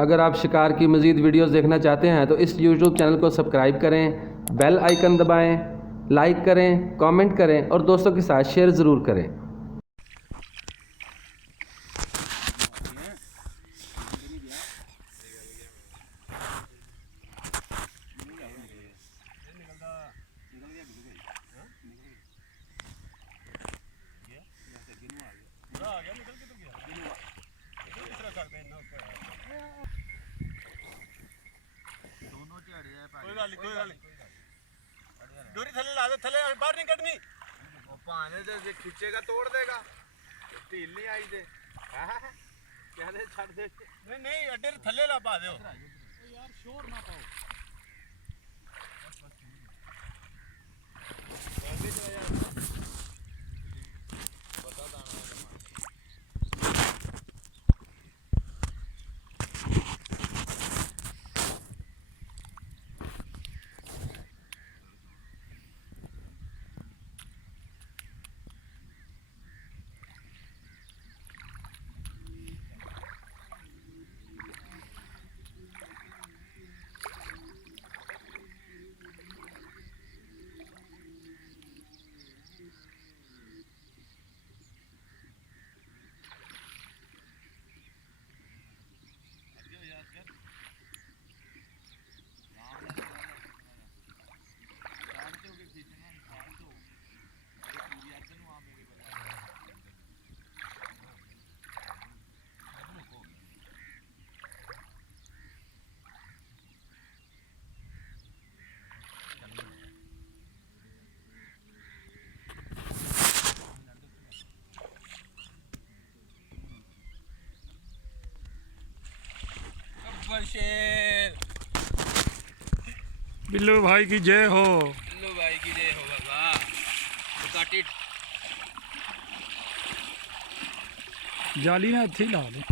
अगर आप शिकार की मज़ीद वीडियोस देखना चाहते हैं तो इस यूट्यूब चैनल को सब्सक्राइब करें, बेल आइकन दबाएं, लाइक करें, कमेंट करें और दोस्तों के साथ शेयर ज़रूर करें। कोई गल डोरी थले ला दे, थले बाहर नहीं कटनी। भाने से खींचेगा तोड़ देगा, ढील नहीं आई दे क्या दे छड़ दे। नहीं नहीं अड्डे थले ला पा दो यार, शोर ना पाओ। शेर बिल्लू भाई की जय हो। बिल्लू भाई की जय हो बाबा। काटी जाली ना इत्थे ही ला दे।